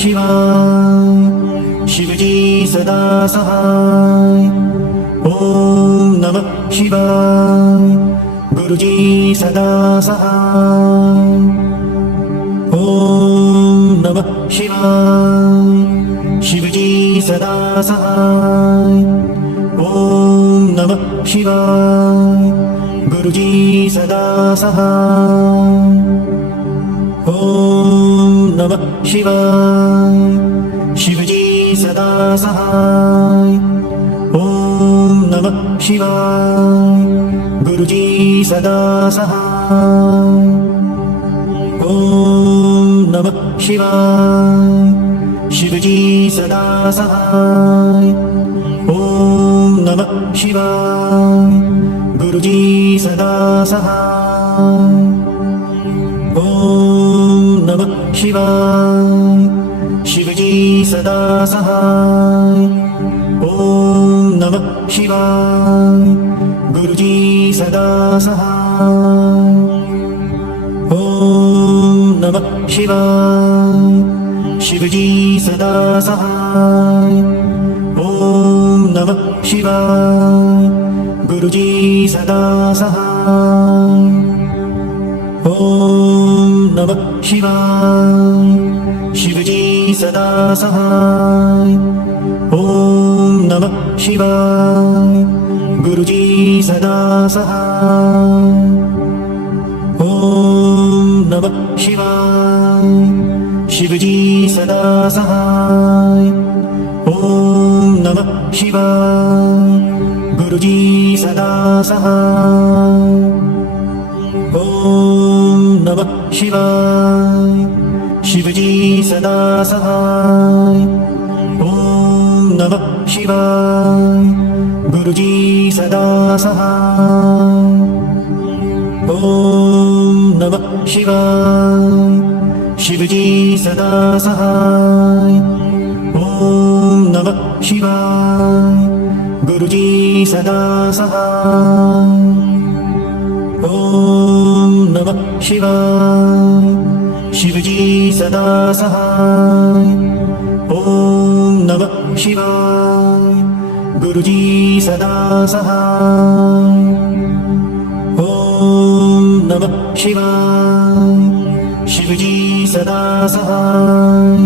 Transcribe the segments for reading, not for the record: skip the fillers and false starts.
शिवाय शिवजी सदा सहाय ओम नमः शिवाय गुरुजी सदा सहाय ओम नमः शिवाय शिवजी सदा सहाय ओम नमः शिवाय गुरुजी सदा सहाय ओम नमः शिवाय शिवजी सदा सहाय ओम नमः शिवाय गुरुजी सदा सहाय ओम नमः शिवाय शिवजी सदा सहाय ओम नमः शिवाय गुरुजी सदा सहाय ओम नमः शिवाय शिवजी सदा सहाय ओम नमः शिवाय गुरुजी सदा सहाय ओम नमः शिवाय शिवजी सदा सहाय ओम नमः शिवाय गुरुजी सदा सहाय ओम नमः शिवाय शिवजी सदा सहाय ओम नमः शिवाय गुरुजी सदा सहाय ओम नमः शिवाय शिवजी सदा सहाय ओम नमः शिवाय गुरुजी सदा सहाय ओम नमः शिवाय शिवजी सदा सहाय ओम नमः शिवाय गुरुजी सदा सहाय ओम नमः शिवाय शिवजी सदा सहाय ओम नमः शिवाय गुरुजी सदा सहाय ओम नमः शिवाय शिवजी सदा सहाय ओम नमः शिवाय गुरुजी सदा सहाय ओम नमः शिवाय शिवजी सदा सहाय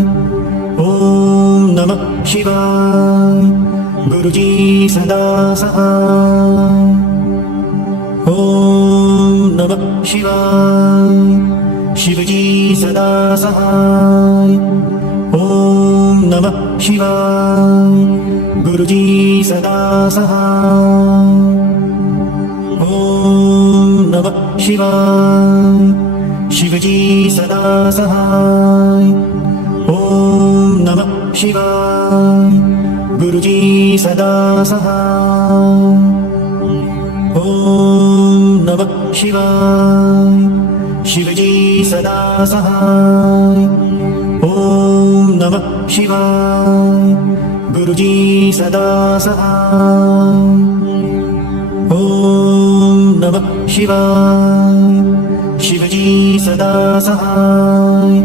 ओम नमः शिवाय गुरुजी सदा सहाय ओम नमः शिवाय शिवजी सदा सहाय ओम नमः शिवाय गुरुजी सदा सहाय ओम नमः शिवाय शिवजी सदा सहाय ओम नमः शिवाय गुरुजी सदा सहाय ओम नमः शिवाय शिवजी सदा सहाय ओम नमः शिवाय गुरुजी सदा सहाय ओम नमः शिवाय शिवजी सदा सहाय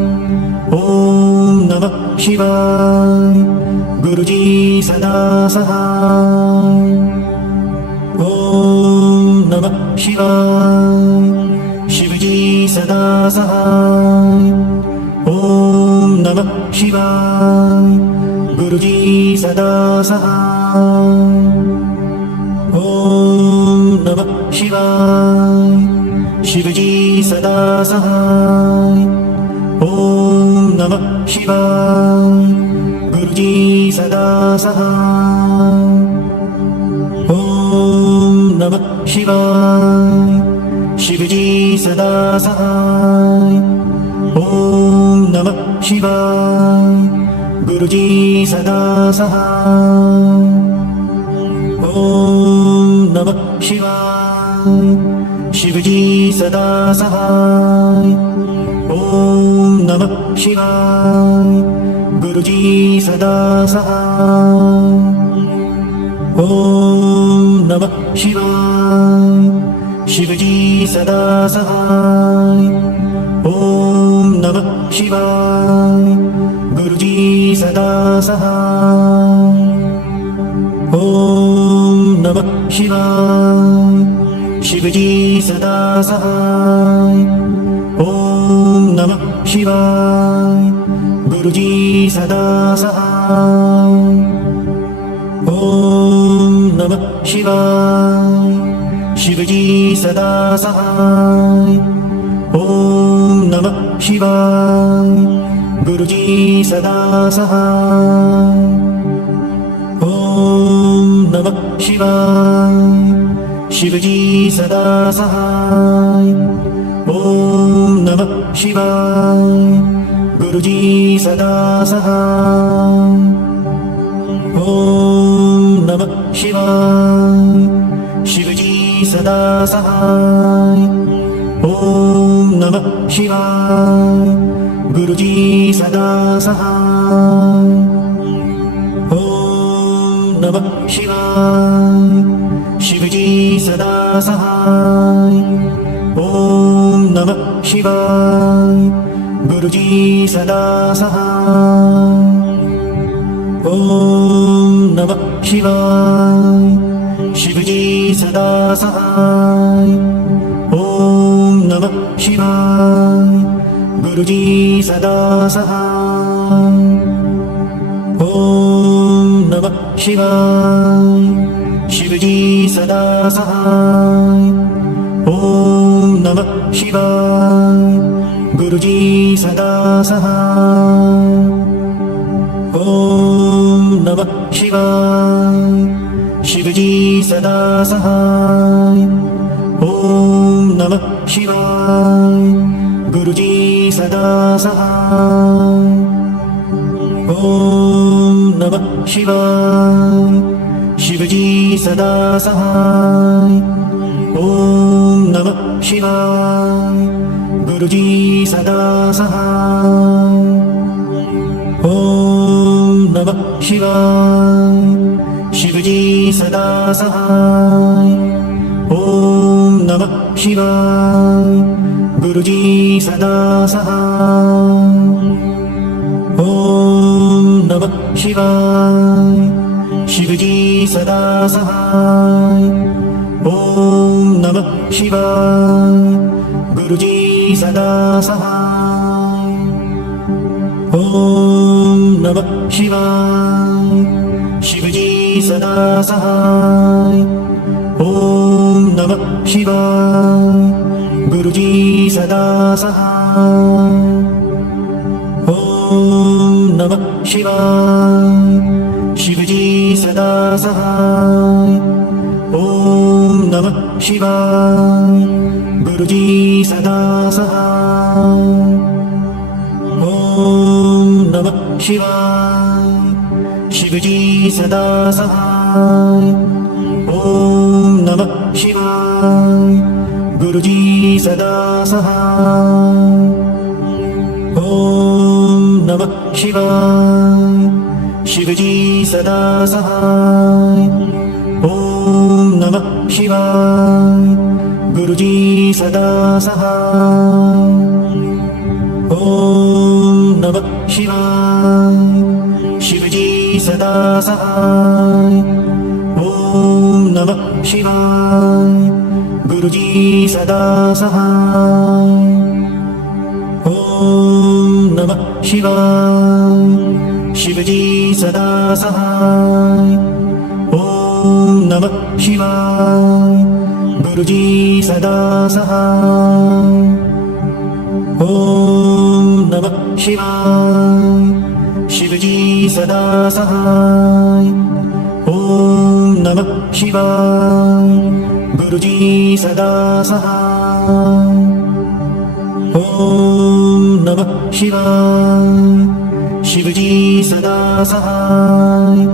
ओम नमः शिवाय गुरुजी सदा सहाय ओम नमः शिवाय शिवजी सदा सहाय ओम नमः शिवाय गुरुजी सदा सहाय ओम नमः शिवाय शिवजी सदा सहाय ओम नमः शिवाय गुरुजी सदा सहाय ओम नमः शिवाय शिवजी सदा सहाय ओम नमः शिवाय गुरुजी सदा सहाय ओम नमः शिवाय शिवजी सदा सहाय ओम नमः शिवाय गुरुजी सदा सहाय ओम नमः शिवाय शिवजी सदा सहाय ओम नमः शिवाय गुरुजी सदा सहाय। ॐ नमः शिवाय। शिवजी सदा सहाय। ॐ नमः शिवाय। गुरुजी सदा सहाय। ॐ नमः शिवाय। शिवजी सदा सहाय। ॐ नमः शिवाय। गुरुजी सदा सहाय। ॐ नमः शिवाय। शिवजी सदा सहाय। ॐ नमः शिवाय। गुरुजी सदा सहाय। ॐ नमः शिवाय। शिवजी सदा सहाय। ॐ नमः शिवाय। गुरुजी सदा सहाय। ॐ नमः शिवाय। शिवजी सदा सहाय। ॐ नमः शिवाय। गुरुजी सदा सहाय। ॐ नमः शिवाय। शिवजी सदा सहाय। ॐ नमः शिवाय। गुरुजी सदा सहाय। ॐ नमः शिवाय। शिवजी सदा सहाय। ॐ नमः शिवाय। गुरुजी सदा सहाय। ॐ नमः शिवाय। शिवजी सदा सहाय। ॐ नमः शिवाय। गुरुजी सदा सहाय। ॐ नमः शिवाय। शिवजी सदा सहाय। ॐ नमः शिवाय। गुरुजी सदा सहाय। ॐ नमः शिवाय। शिवजी सदा सहाय। ॐ नमः शिवाय। गुरुजी सदा सहाय। ॐ नमः शिवाय। शिवजी सदा सहाय। ॐ नमः शिवाय। गुरुजी सदा सहाय। ॐ नमः शिवाय। शिवजी सदा सहाय। ॐ नमः शिवाय। गुरुजी सदा सहाय। ॐ नमः शिवाय। शिवजी सदा सहाय। ॐ नमः शिवाय। गुरुजी सदा सहाय। ॐ नमः शिवाय। शिवजी सदा सहाय। ॐ नमः शिवाय। गुरुजी सदा सहाय। ॐ नमः शिवाय। शिवजी सदा सहाय। ॐ नमः शिवाय। गुरुजी सदा सहाय। ॐ नमः शिवाय। शिवजी सदा सहाय। ॐ नमः शिवाय। गुरुजी सदा सहाय। ॐ नमः शिवाय। शिवजी सदा सहाय। ॐ नमः शिवाय। गुरुजी सदा सहाय। ॐ नमः शिवाय। शिवजी सदा सहाय। ॐ नमः शिवाय। गुरुजी सदा सहाय। ॐ नमः शिवाय। शिवजी सदा सहाय।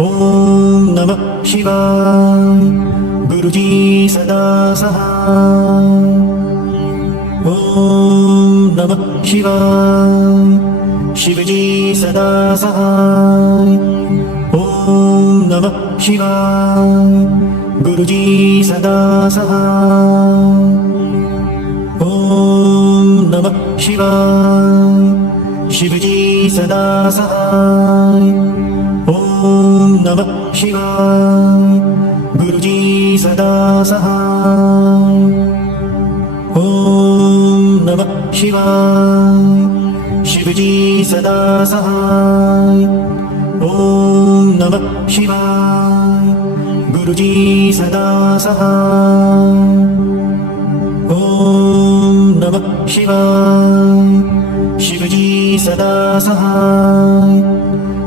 ॐ नमः शिवाय। गुरुजी सदा सहाय। ॐ नमः शिवाय। शिवजी सदा सहाय। ॐ नमः शिवाय। गुरुजी सदा सहाय। ॐ नमः शिवाय। शिवजी सदा सहाय. ओम नमः शिवाय. गुरुजी सदा सहाय. ओम नमः शिवाय. शिवजी सदा सहाय. ओम नमः शिवाय. गुरुजी सदा सहाय. ओम नमः शिवाय. शिवजी सदा सहाय.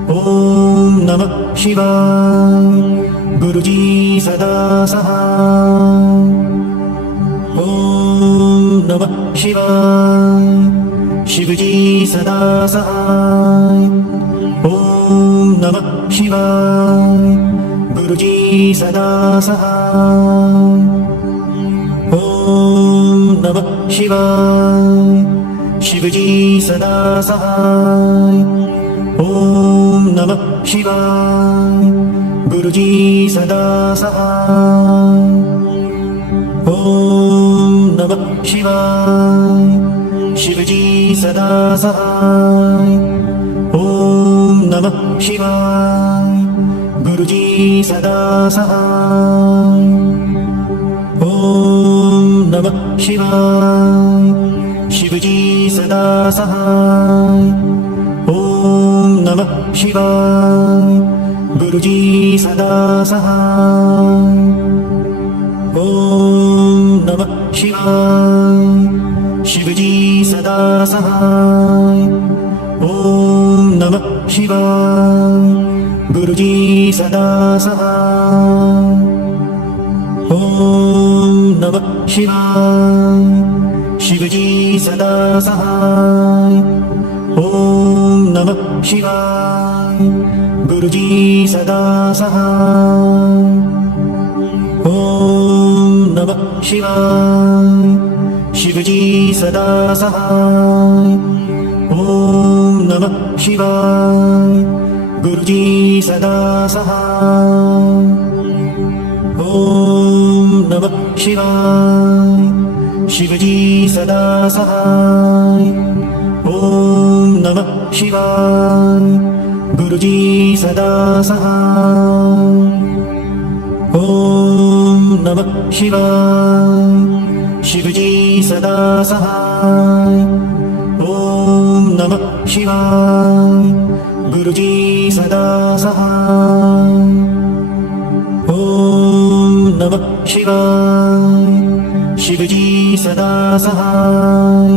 ओम नमः शिवाय. गुरुजी सदा सहाय. ओम नमः शिवाय. शिवजी सदा सहाय. ओम नमः शिवाय. गुरुजी सदा सहाय. ओम नमः शिवाय. शिवजी सदा सहाय. ओम नमः शिवाय. गुरुजी सदा सहाय. ओम नमः शिवाय. शिवजी सदा सहाय. ओम नमः शिवाय. गुरुजी सदा सहाय. ओम नमः शिवाय. शिवजी सदा सहाय. ओम नमः शिवाय. गुरुजी सदा सहाय. ओम नमः शिवाय. शिवजी सदा सहाय. ओम नमः शिवाय. गुरुजी सदा सहाय. ओम नमः शिवाय. शिवजी सदा सहाय. ओम नमः शिवाय. गुरुजी सदा सहाय. ओम नमः शिवाय. शिवजी सदा सहाय. ओम नमः शिवाय. गुरुजी सदा सहाय. ओम नमः शिवाय. शिवजी सदा सहाय. ओम नमः शिवाय. गुरुजी सदा सहाय. ओम नमः शिवाय. शिवजी सदा सहाय. ओम नमः शिवाय. गुरुजी सदा सहाय. ओम नमः शिवाय. शिवजी सदा सहाय.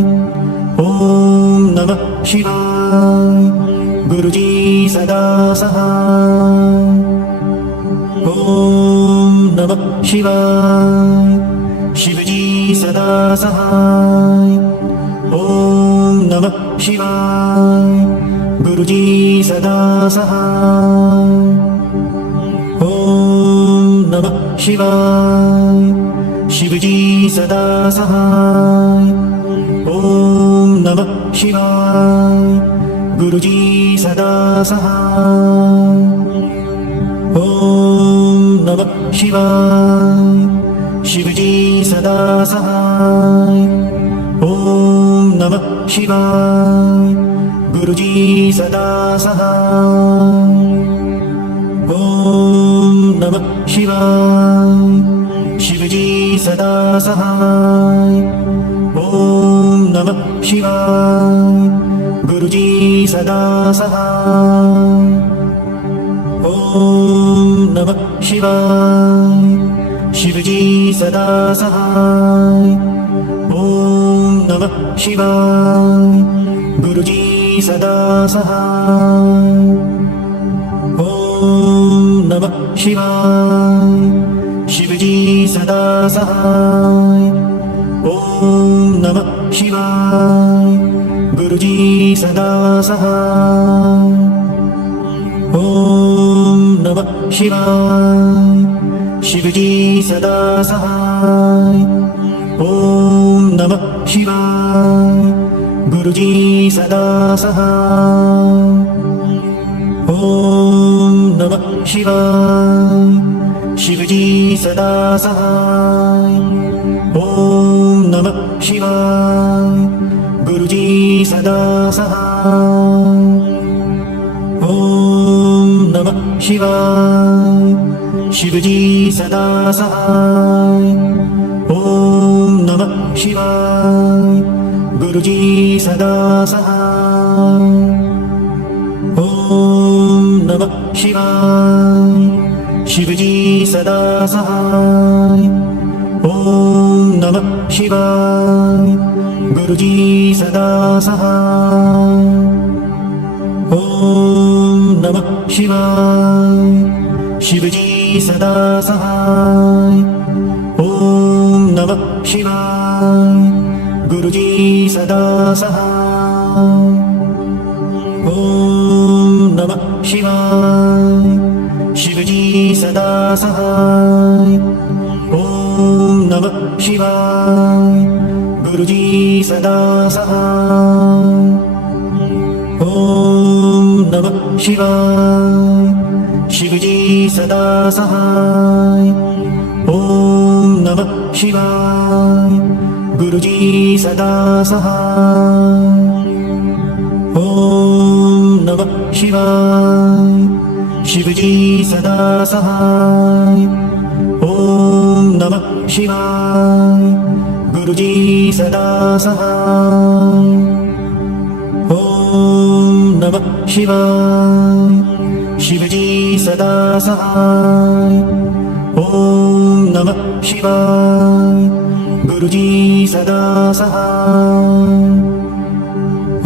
ओम नमः शिवाय. गुरुजी सदा सहाय. ओम नमः शिवाय. शिवजी सदा सहाय. ओम नमः शिवाय. गुरुजी सदा सहाय. ओम नमः शिवाय. शिवजी सदा सहाय. ओम नमः शिवाय. गुरुजी सदा सहाय. ओम नमः शिवाय. शिवजी सदा सहाय. ओम नमः शिवाय. गुरुजी सदा सहाय. ओम नमः शिवाय. शिवजी सदा सहाय. ओम नमः शिवाय. गुरुजी सदा सहाय. ओम नमः शिवाय. शिवजी सदा सहाय. ओम नमः शिवाय. गुरुजी सदा सहाय. ओम नमः शिवाय. शिवजी सदा सहाय. ओम नमः शिवाय. गुरुजी सदा सहाय. ओम नमः शिवाय. शिवजी सदा सहाय. ओम नमः शिवाय. गुरुजी सदा सहाय. ओम नमः शिवाय. शिवजी सदा सहाय. ओम नमः शिवाय. गुरुजी सदा सहाय. शिवाय शिवजी सदा सहाय ओम नमः शिवाय गुरुजी सदा सहाय ओम नमः शिवाय शिवजी सदा सहाय ओम नमः शिवाय गुरुजी सदा सहाय ओम नमः शिवाय शिवजी सदा सहाय ओम नमः शिवाय गुरुजी सदा सहाय ओम नमः शिवाय शिवजी सदा सहाय ओम नमः शिवाय गुरुजी सदा सहाय ओम नमः शिवाय शिवजी सदा सहाय ओम नमः शिवाय गुरुजी सदा सहाय ओम नमः शिवाय शिवजी सदा सहाय ओम नमः शिवाय गुरुजी सदा सहाय ओम नमः शिवाय शिवजी सदा सहाय ओम नमः शिवाय गुरुजी सदा सहाय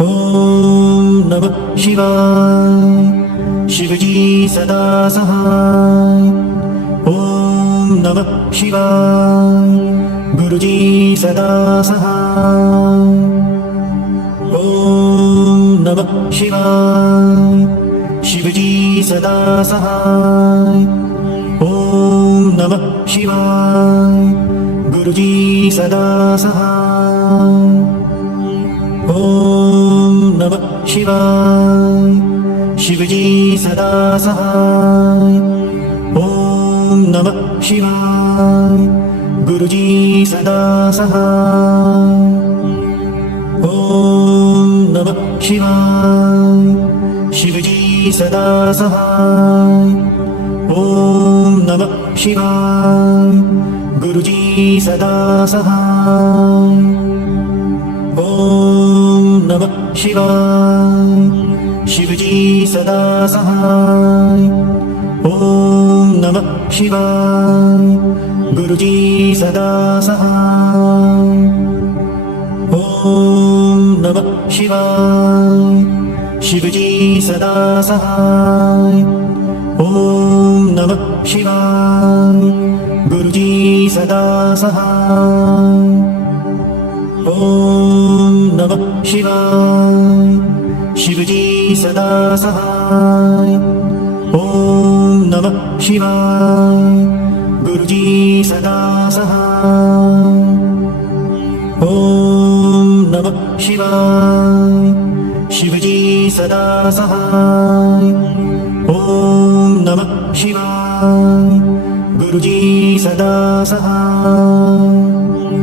ओम नमः शिवाय शिवजी सदा सहाय ओम नमः शिवाय गुरुजी सदा सहाय ओम नमः शिवाय शिवजी सदा सहाय ओम नमः शिवाय गुरुजी सदा सहाय ओम नमः शिवाय शिवजी सदा सहाय ओम नमः शिवाय गुरुजी सदा सहाय ओम नमः शिवाय शिवजी सदा सहाय ओम नमः शिवाय गुरुजी सदा सहाय ओम नमः शिवाय शिवजी सदा सहाय ओम नमः शिवाय गुरुजी सदा सहाय ओम नमः शिवाय शिवजी सदा सहाय ओम नमः शिवाय गुरुजी सदा सहाय ओम नमः शिवाय शिवजी सदा सहाय ओम नमः शिवाय गुरुजी सदा सहाय ओम नमः शिवाय शिवजी सदा सहाय ओम नमः शिवाय गुरुजी सदा सहाय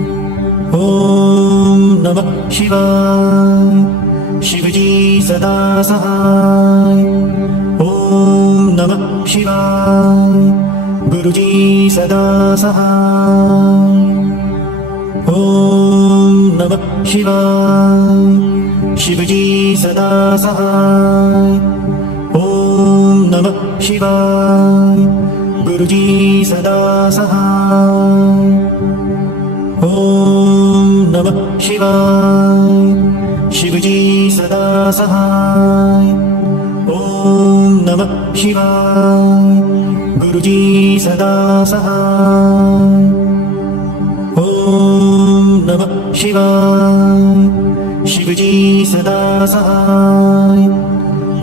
ओम नमः शिवाय शिवजी सदा सहाय ओम नमः शिवाय गुरुजी सदा सहाय ओम नमः शिवाय शिवजी सदा सहाय ओम नमः शिवाय गुरुजी सदा सहाय ओम नमः शिवाय शिवजी सदा सहाय ओम नमः शिवाय गुरुजी सदा सहाय ओम नमः शिवाय शिवजी सदा सहाय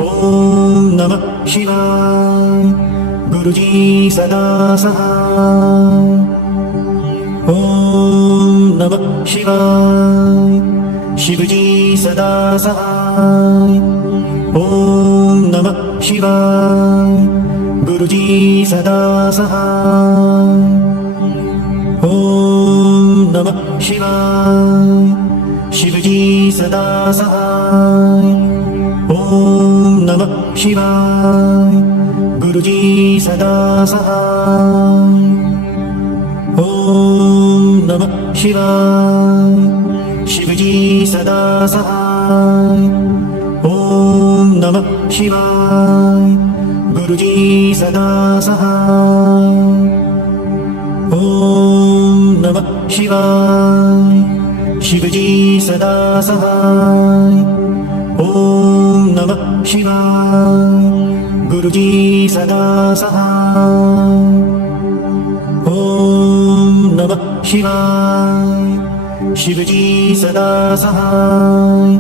ओम नमः शिवाय गुरुजी सदा सहाय ओम नमः शिवाय शिवजी सदा सहाय ओम नमः शिवाय गुरुजी सदा सहाय ओम नमः शिवाय शिवजी सदा सहाय ओम नमः शिवाय गुरुजी सदा सहाय. ओम नमः शिवाय. शिवजी सदा सहाय. ओम नमः शिवाय. गुरुजी सदा सहाय. ओम नमः शिवाय. शिवजी सदा सहाय. ओम नमः शिवाय. गुरुजी सदा सहाय. ओम नमः शिवाय. शिवजी सदा सहाय.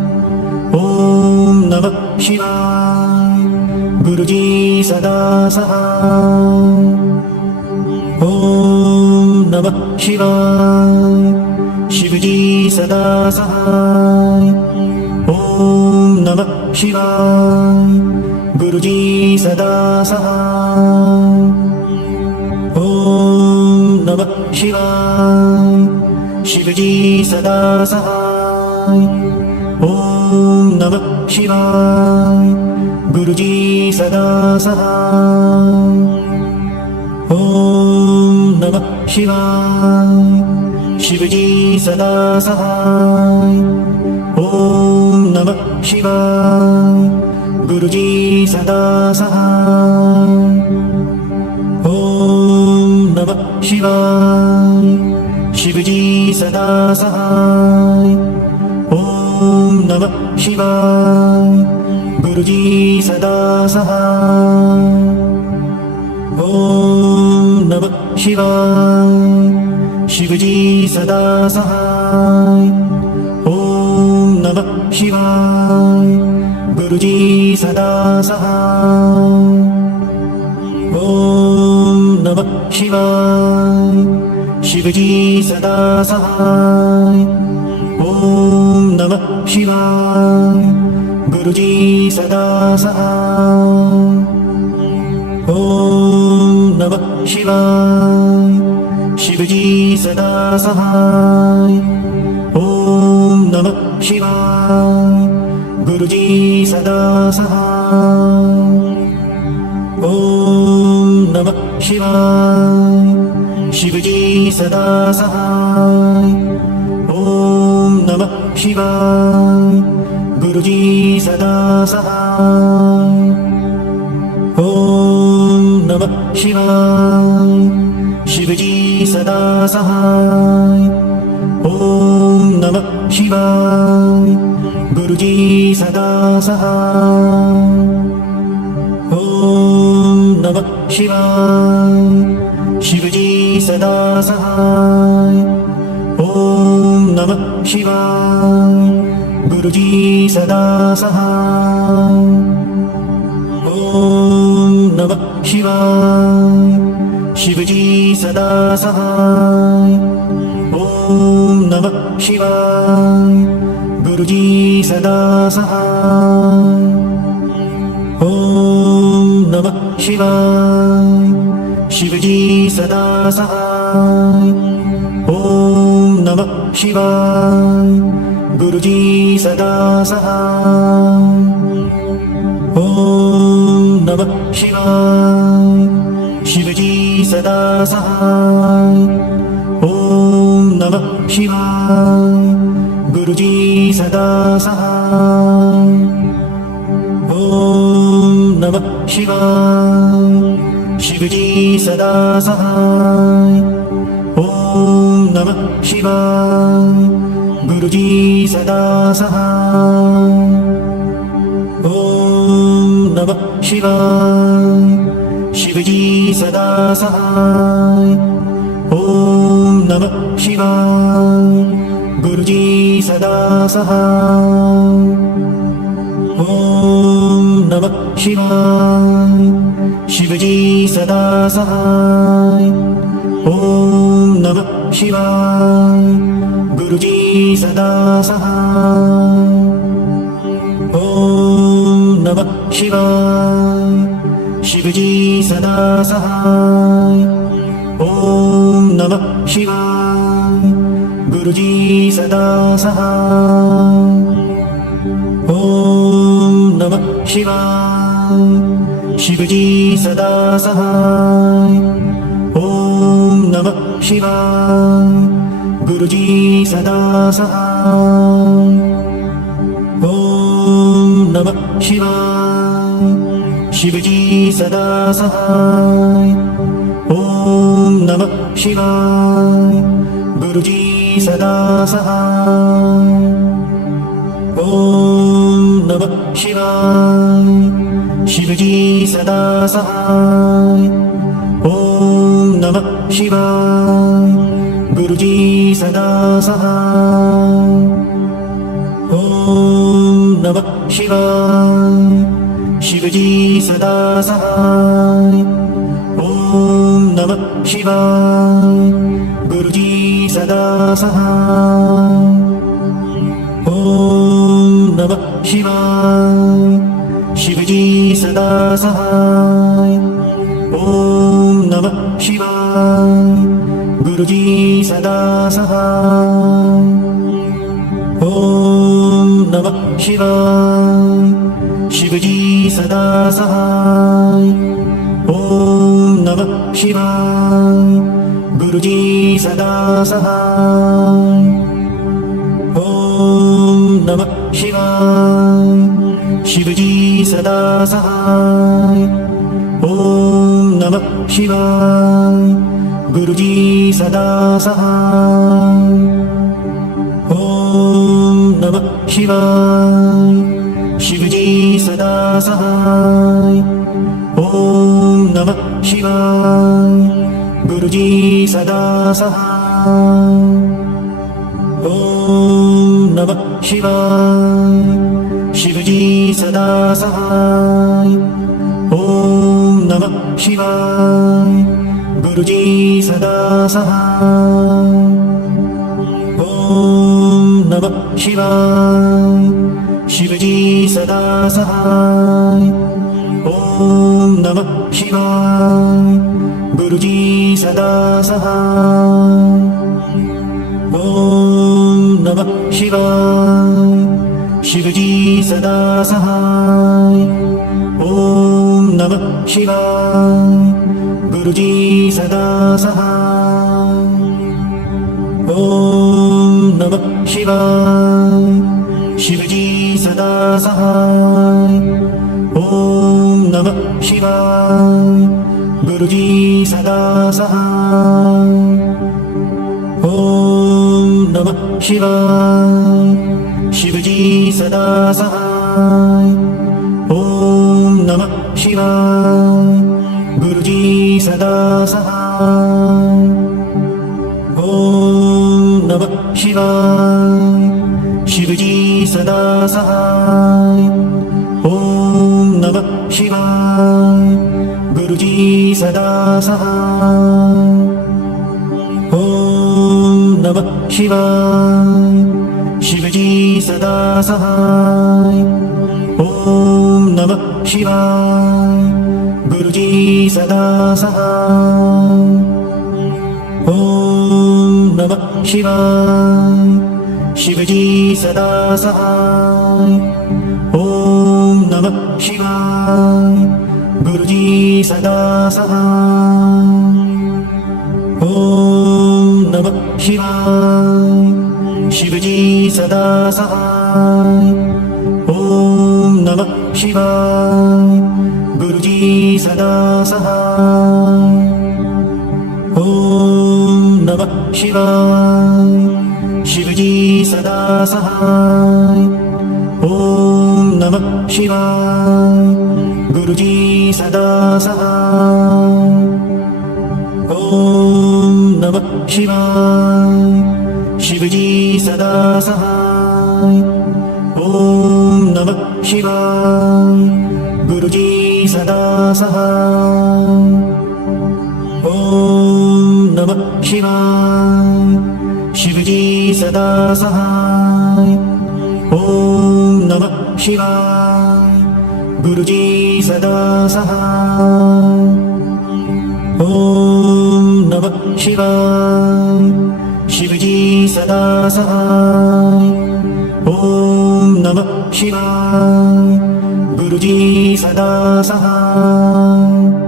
ओम नमः शिवाय. गुरुजी सदा सहाय. ओम नमः शिवाय. शिवजी सदा सहाय. ओम नमः शिवाय. गुरुजी सदा सहाय. ओम नमः शिवाय. शिवजी सदा सहाय. ओम नमः शिवाय. गुरुजी सदा सहाय. ओम नमः शिवाय. शिवजी सदा सहाय. ओम नमः शिवाय. गुरुजी सदा सहाय. ओम नमः शिवाय. शिवजी सदा सहाय. ओम नमः शिवाय. गुरुजी सदा सहाय. ओम नमः शिवाय. शिवजी सदा सहाय. ओम नमः शिवाय. गुरुजी सदा सहाय. ओम नमः शिवाय. शिवजी सदा सहाय. ओम नमः शिवाय. गुरुजी सदा सहाय. ओम नमः शिवाय. शिवजी सदा सहाय. ओम नमः शिवाय. गुरुजी सदा सहाय. ओम नमः शिवाय. शिवजी सदा सहाय. ओम नमः शिवाय. गुरुजी सदा सहाय. ओम नमः शिवाय. शिवजी सदा सहाय. ओम नमः शिवाय. गुरुजी सदा सहाय. ओम नमः शिवाय. शिवजी सदा सहाय. ओम नमः शिवाय. गुरुजी सदा सहाय. ओम नमः शिवाय. शिवजी सदा सहाय. ओम नमः शिवाय. गुरुजी सदा सहाय. ओम नमः शिवाय. शिवजी सदा सहाय. ओम नमः शिवाय. गुरुजी सदा सहाय. ओम नमः शिवाय. शिवजी सदा सहाय. ओम नमः शिवाय. गुरुजी सदा सहाय. ओम नमः शिवाय. शिवजी सदा सहाय. ओम नमः शिवाय. गुरुजी सदा सहाय. ओम नमः शिवाय. शिवजी सदा सहाय. ओम नमः शिवाय. गुरुजी सदा सहाय. ओम नमः शिवाय. शिवजी सदा सहाय. ओम नमः शिवाय. गुरुजी सदा सहाय. ओम नमः शिवाय. शिवजी सदा सहाय. ओम नमः शिवाय. गुरुजी सदा सहाय. ओम नमः शिवाय. शिवजी सदा सहाय। ओम नमः शिवाय। गुरुजी सदा सहाय। ओम नमः शिवाय। शिवजी सदा सहाय। ओम नमः शिवाय। गुरुजी सदा सहाय। ओम नमः शिवाय। शिवजी सदा सहाय। ओम नमः शिवाय। गुरुजी सदा सहाय। ओम नमः शिवाय। शिवजी सदा सहाय। ओम नमः शिवाय। गुरुजी सदा सहाय। ओम नमः शिवाय। शिवजी सदा सहाय। ओम नमः शिवाय। गुरुजी सदा सहाय। ओम नमः शिवाय। शिवजी सदा सहाय। ओम नमः शिवाय। गुरुजी सदा सहाय। ओम नमः शिवाय। शिवजी सदा सहाय। ओम नमः शिवाय। गुरुजी सदा सहाय। ओम नमः शिवाय। शिवजी सदा सहाय। ओम नमः शिवाय। गुरुजी सदा सहाय। ओम नमः शिवाय। शिवजी सदा सहाय। ओम नमः शिवाय। गुरुजी सदा सहाय। ओम नमः शिवाय। शिवजी सदा सहाय। ओम नमः शिवाय। गुरुजी सदा सहाय। ओम नमः शिवाय। शिवजी सदा सहाय। ओम नमः शिवाय। गुरुजी सदा सहाय। ओम नमः शिवाय। शिवजी सदा सहाय। ओम नमः शिवाय। गुरुजी सदा सहाय। ओम नमः शिवाय। शिवजी सदा सहाय। ओम नमः शिवाय। गुरुजी सदा सहाय। ओम नमः शिवाय। शिवजी सदा सहाय। ओम नमः शिवाय। गुरुजी सदा सहाय। ओम नमः शिवाय। शिवजी सदा सहाय। ओम नमः शिवाय। गुरुजी सदा सहाय। ओम नमः शिवाय। शिवजी सदा सहाय। ओम नमः शिवाय। गुरुजी सदा सहाय। ओम नमः शिवाय। शिवजी सदा सहाय। ओम नमः शिवाय। गुरुजी सदा सहाय। ओम नमः शिवाय। शिवजी सदा सहाय। ओम नमः शिवाय। गुरुजी सदा सहाय। ओम नमः शिवाय। शिवजी सदा सहाय। ओम नमः शिवाय। गुरुजी सदा सहाय। ओम नमः शिवाय। शिवजी सदा सहाय। ओम नमः शिवाय। गुरुजी सदा सहाय। ओम नमः शिवाय। शिवजी सदा सहाय। ओम नमः शिवाय। गुरुजी शिवजी सदा सहाय